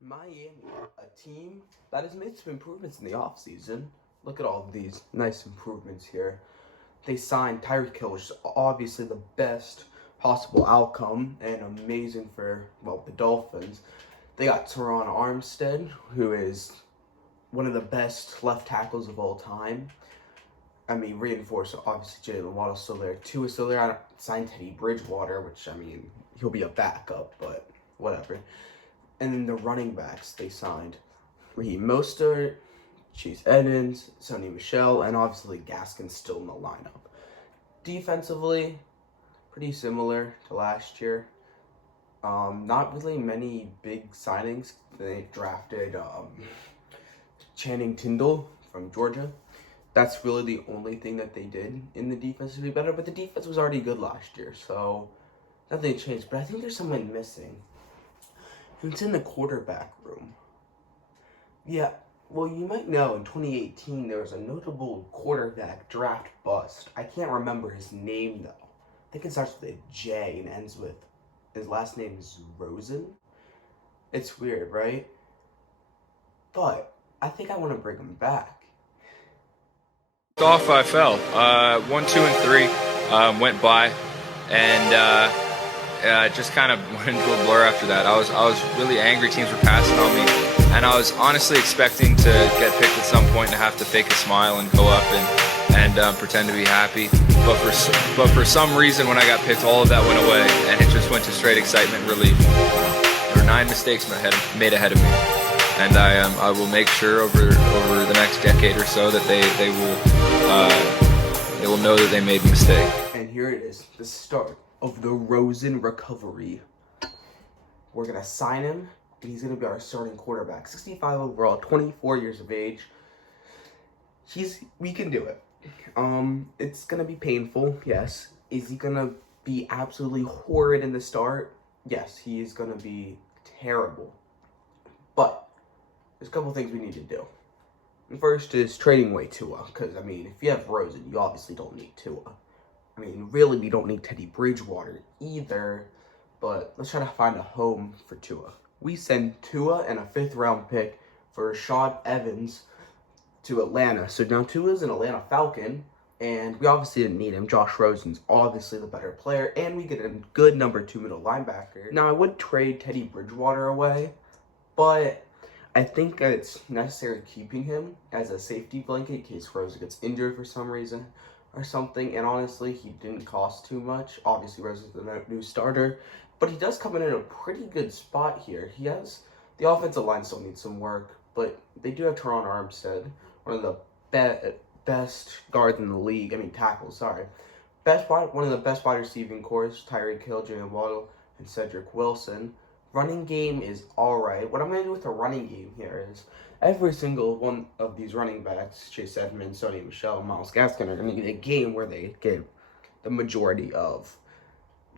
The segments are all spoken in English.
Miami, a team that has made some improvements in the offseason. Look at all of these nice improvements here. They signed Tyreek Hill, which is obviously the best possible outcome and amazing for, well, the Dolphins. They got Teron Armstead, who is one of the best left tackles of all time. I mean, reinforced, obviously, Jalen Waddle's still there. Tua still there. I signed Teddy Bridgewater, which, I mean, he'll be a backup, but whatever. And then the running backs they signed Raheem Mostert, Chase Edmonds, Sony Michel, and obviously Gaskin's still in the lineup. Defensively, pretty similar to last year. Not really many big signings. They drafted Channing Tindall from Georgia. That's really the only thing that they did in the defense to be better, but the defense was already good last year, so nothing changed. But I think there's someone missing. It's in the quarterback room. Yeah, well, you might know in 2018 there was a notable quarterback draft bust. I can't remember his name though. I think it starts with a J and ends with, his last name is Rosen. It's weird, right? But I think I want to bring him back. Off, I fell. 1, 2, and 3 went by, and it just kind of went into a blur after that. I was really angry. Teams were passing on me, and I was honestly expecting to get picked at some point and have to fake a smile and go up and pretend to be happy. But for some reason, when I got picked, all of that went away, and it just went to straight excitement and relief. There were 9 mistakes made ahead of me, and I will make sure over the next decade or so that they will know that they made a mistake. And here it is, the start of the Rosen recovery. We're gonna sign him, and he's gonna be our starting quarterback. 65 overall, 24 years of age. We can do it. It's gonna be painful, yes. Is he gonna be absolutely horrid in the start? Yes, he is gonna be terrible. But there's a couple things we need to do. First is trading away Tua, because, I mean, if you have Rosen, you obviously don't need Tua. I mean, really, we don't need Teddy Bridgewater either, but let's try to find a home for Tua. We send Tua and a 5th-round pick for Rashawn Evans to Atlanta. So now Tua's an Atlanta Falcon, and we obviously didn't need him. Josh Rosen's obviously the better player, and we get a good number 2 middle linebacker. Now, I would trade Teddy Bridgewater away, but I think it's necessary keeping him as a safety blanket in case Rosen gets injured for some reason or something. And honestly, he didn't cost too much. Obviously, Rosen's the new starter, but he does come in a pretty good spot here. The offensive line still needs some work, but they do have Teron Armstead, one of the best guards in the league. I mean, tackles, sorry. One of the best wide receiving cores, Tyreek Hill, Jalen Waddle, and Cedric Wilson. Running game is alright. What I'm going to do with the running game here is every single one of these running backs, Chase Edmonds, Sony Michel, Myles Gaskin, are going to get a game where they get the majority of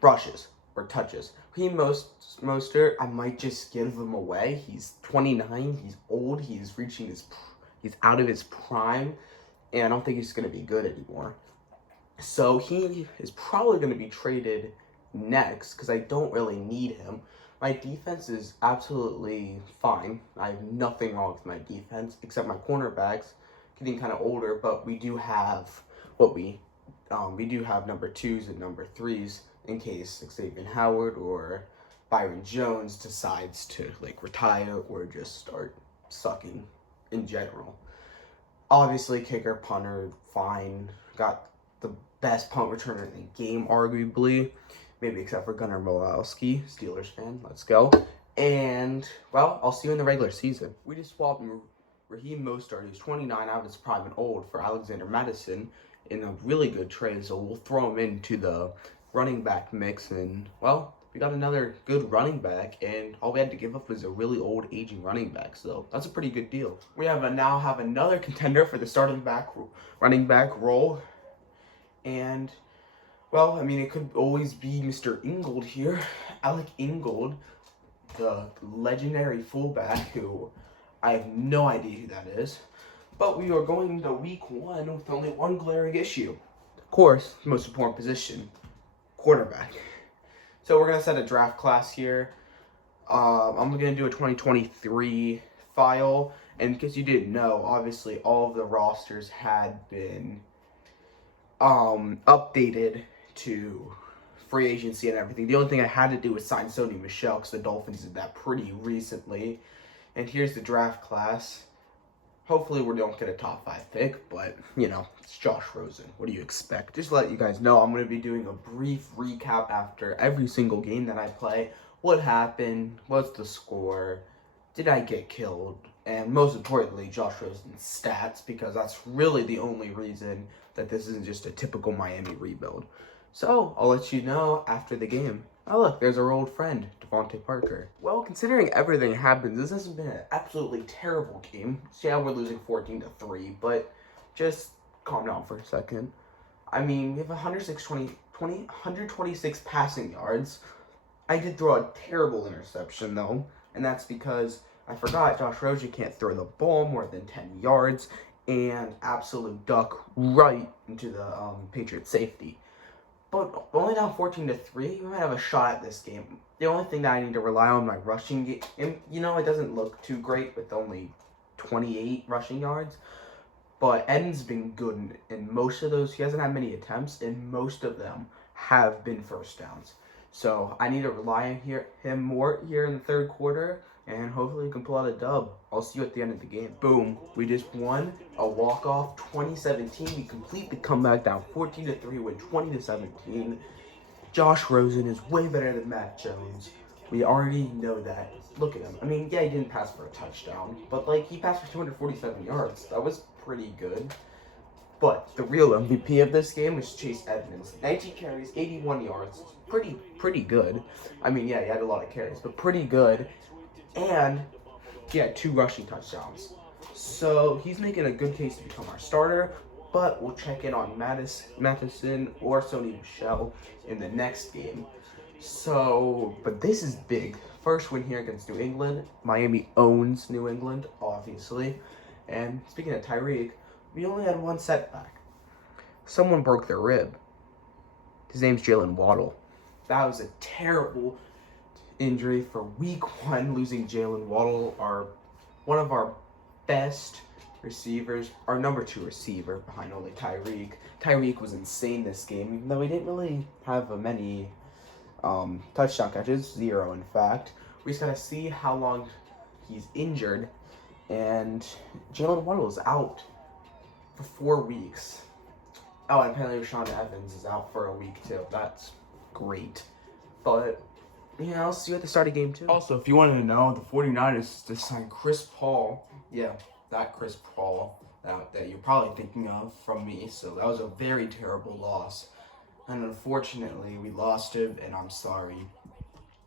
rushes or touches. Mostert, I might just give him away. He's 29. He's old. He's out of his prime, and I don't think he's going to be good anymore. So he is probably going to be traded next because I don't really need him. My defense is absolutely fine. I have nothing wrong with my defense except my cornerbacks getting kind of older, but we do have we do have number 2s and number 3s in case Xavier Howard or Byron Jones decides to retire or just start sucking in general. Obviously, kicker, punter, fine. Got the best punt returner in the game, arguably. Maybe except for Gunnar Milowski, Steelers fan. Let's go. And, well, I'll see you in the regular season. We just swapped Raheem Mostert, who's 29 out of his prime and old, for Alexander Madison in a really good trade. So we'll throw him into the running back mix. And, well, we got another good running back. And all we had to give up was a really old, aging running back. So that's a pretty good deal. We now have another contender for the running back role. And, well, I mean, it could always be Mr. Ingold here. Alec Ingold, the legendary fullback who I have no idea who that is. But we are going into week 1 with only one glaring issue. Of course, the most important position, quarterback. So we're going to set a draft class here. I'm gonna do a 2023 file, and because you didn't know, obviously all of the rosters had been updated to free agency and everything. The only thing I had to do was sign Sony Michel because the Dolphins did that pretty recently. And here's the draft class. Hopefully we don't get a top 5 pick, but, you know, it's Josh Rosen. What do you expect? Just to let you guys know, I'm going to be doing a brief recap after every single game that I play. What happened? What's the score? Did I get killed? And most importantly, Josh Rosen's stats, because that's really the only reason that this isn't just a typical Miami rebuild. So, I'll let you know after the game. Oh look, there's our old friend, Devontae Parker. Well, considering everything happens, this hasn't been an absolutely terrible game. Yeah, we're losing 14-3, but just calm down for a second. I mean, we have 126 passing yards. I did throw a terrible interception, though, and that's because I forgot Josh Rosen can't throw the ball more than 10 yards, and absolute duck right into the Patriots safety. But only down 14-3, we might have a shot at this game. The only thing that I need to rely on my rushing game, and you know, it doesn't look too great with only 28 rushing yards. But Eden's been good in most of those. He hasn't had many attempts, and most of them have been first downs. So I need to rely on him more here in the third quarter, and hopefully we can pull out a dub. I'll see you at the end of the game. Boom. We just won a walk-off 2017. We complete the comeback down 14-3, win 20-17. Josh Rosen is way better than Matt Jones. We already know that. Look at him. I mean, yeah, he didn't pass for a touchdown, but, like, he passed for 247 yards. That was pretty good. But the real MVP of this game was Chase Edmonds. 19 carries, 81 yards. Pretty good. I mean, yeah, he had a lot of carries, but pretty good. And he had 2 rushing touchdowns. So he's making a good case to become our starter. But we'll check in on Matheson or Sony Michel in the next game. So, but this is big. First win here against New England. Miami owns New England, obviously. And speaking of Tyreek, we only had one setback. Someone broke their rib. His name's Jalen Waddle. That was a terrible injury for week 1, losing Jalen Waddle, one of our best receivers, our number 2 receiver behind only Tyreek. Tyreek was insane this game, even though he didn't really have many touchdown catches, 0 in fact. We just gotta see how long he's injured, and Jalen Waddle is out for 4 weeks. Oh, and apparently Rashawn Evans is out for a week too. That's great. But yeah, I'll see you at the start of game 2. Also, if you wanted to know, the 49ers just signed Chris Paul. Yeah, that Chris Paul that you're probably thinking of from me. So that was a very terrible loss. And unfortunately, we lost him, and I'm sorry.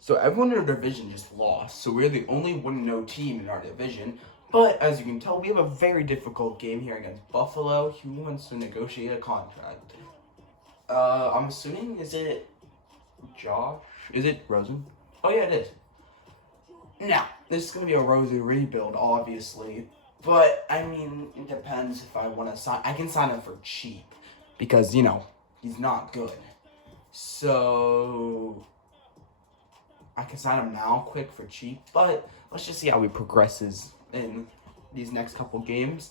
So everyone in our division just lost. So we're the only 1-0 team in our division. But as you can tell, we have a very difficult game here against Buffalo. He wants to negotiate a contract. I'm assuming, is it Josh? Is it Rosen? Oh yeah, it is. Now, this is going to be a Rosen rebuild, obviously. But, I mean, it depends if I want to sign. I can sign him for cheap. Because, you know, he's not good. So I can sign him now, quick, for cheap. But let's just see how he progresses in these next couple games.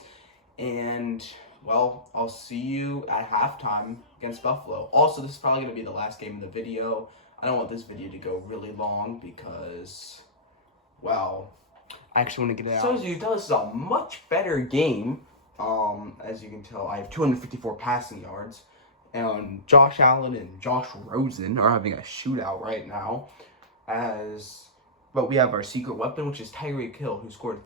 And, well, I'll see you at halftime against Buffalo. Also, this is probably going to be the last game of the video. I don't want this video to go really long because, well, I actually want to get it out. So as you can tell, this is a much better game. As you can tell, I have 254 passing yards. And Josh Allen and Josh Rosen are having a shootout right now. But we have our secret weapon, which is Tyreek Hill, who scored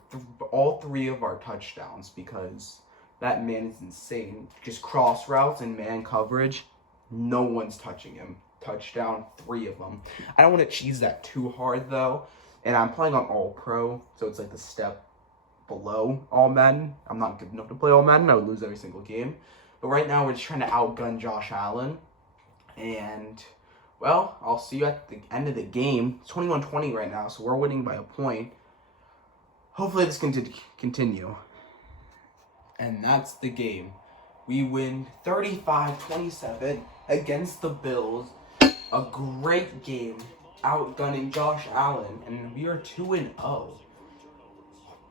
all 3 of our touchdowns because that man is insane. Just cross routes and man coverage. No one's touching him. Touchdown, 3 of them. I don't want to cheese that too hard, though. And I'm playing on All Pro, so it's like the step below All Madden. I'm not good enough to play All Madden. I would lose every single game. But right now, we're just trying to outgun Josh Allen. And, well, I'll see you at the end of the game. It's 21-20 right now, so we're winning by a point. Hopefully this can continue. And that's the game. We win 35-27 against the Bills. A great game. outgunning Josh Allen, and we are 2-0.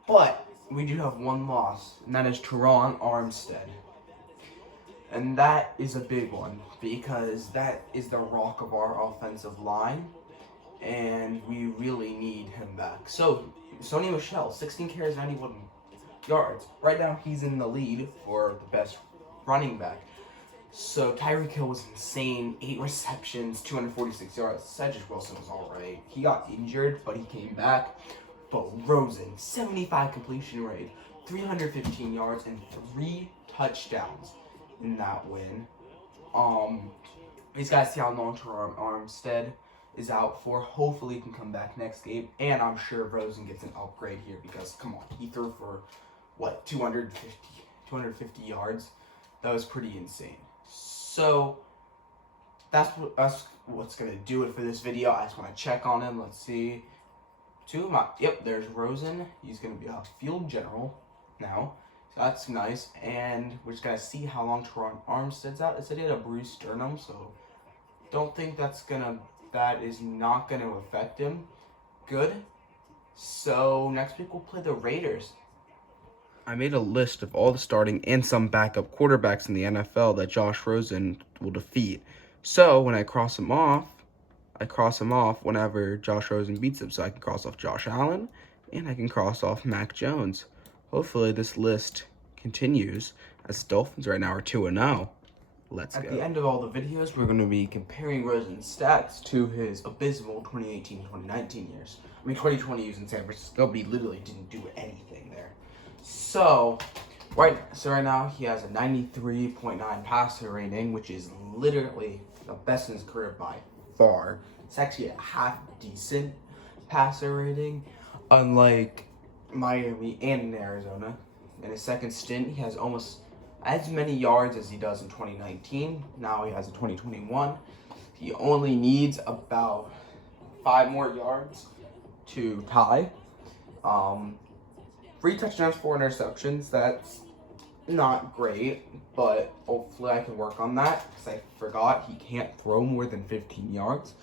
But we do have one loss, and that is Teron Armstead. And that is a big one, because that is the rock of our offensive line, and we really need him back. So, Sony Michel, 16 carries, 91 yards. Right now, he's in the lead for the best running back. So, Tyreek Hill was insane. 8 receptions, 246 yards. Cedric Wilson was alright. He got injured, but he came back. But Rosen, 75 completion rate, 315 yards, and 3 touchdowns in that win. These guys see how long Teron Armstead is out for. Hopefully he can come back next game. And I'm sure Rosen gets an upgrade here because, come on, he threw for, 250 yards? That was pretty insane. So, that's what's going to do it for this video. I just want to check on him. Let's see. There's Rosen. He's going to be a field general now. So that's nice. And we're just going to see how long Teron Armstead's out. It said he had a bruised sternum, so don't think that is not going to affect him. Good. So next week we'll play the Raiders. I made a list of all the starting and some backup quarterbacks in the NFL that Josh Rosen will defeat. So when I cross him off whenever Josh Rosen beats him. So I can cross off Josh Allen and I can cross off Mac Jones. Hopefully this list continues as Dolphins right now are 2-0. Let's go. At the end of all the videos, we're going to be comparing Rosen's stats to his abysmal 2018-2019 years. 2020 he was in San Francisco, but he literally didn't do anything there. So right now he has a 93.9 passer rating, which is literally the best in his career by far. It's actually a half decent passer rating, unlike Miami and Arizona. In his second stint, he has almost as many yards as he does in 2019. Now he has a 2021. He only needs about 5 more yards to tie. 3 touchdowns, 4 interceptions. That's not great, but hopefully I can work on that because I forgot he can't throw more than 15 yards.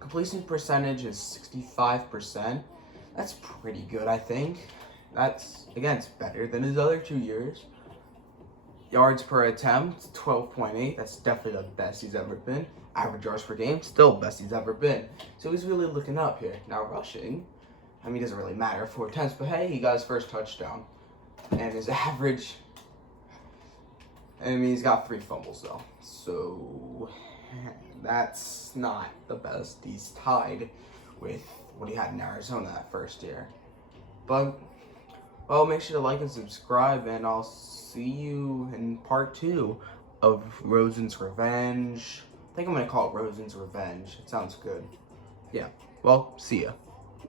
Completion percentage is 65%. That's pretty good, I think. It's better than his other 2 years. Yards per attempt, 12.8. That's definitely the best he's ever been. Average yards per game, still best he's ever been. So he's really looking up here. Now rushing, it doesn't really matter, 4 attempts, but hey, he got his first touchdown. And his average, he's got 3 fumbles though. So that's not the best. He's tied with what he had in Arizona that first year. But, well, make sure to like and subscribe, and I'll see you in part 2 of Rosen's Revenge. I think I'm going to call it Rosen's Revenge. It sounds good. Yeah, well, see ya.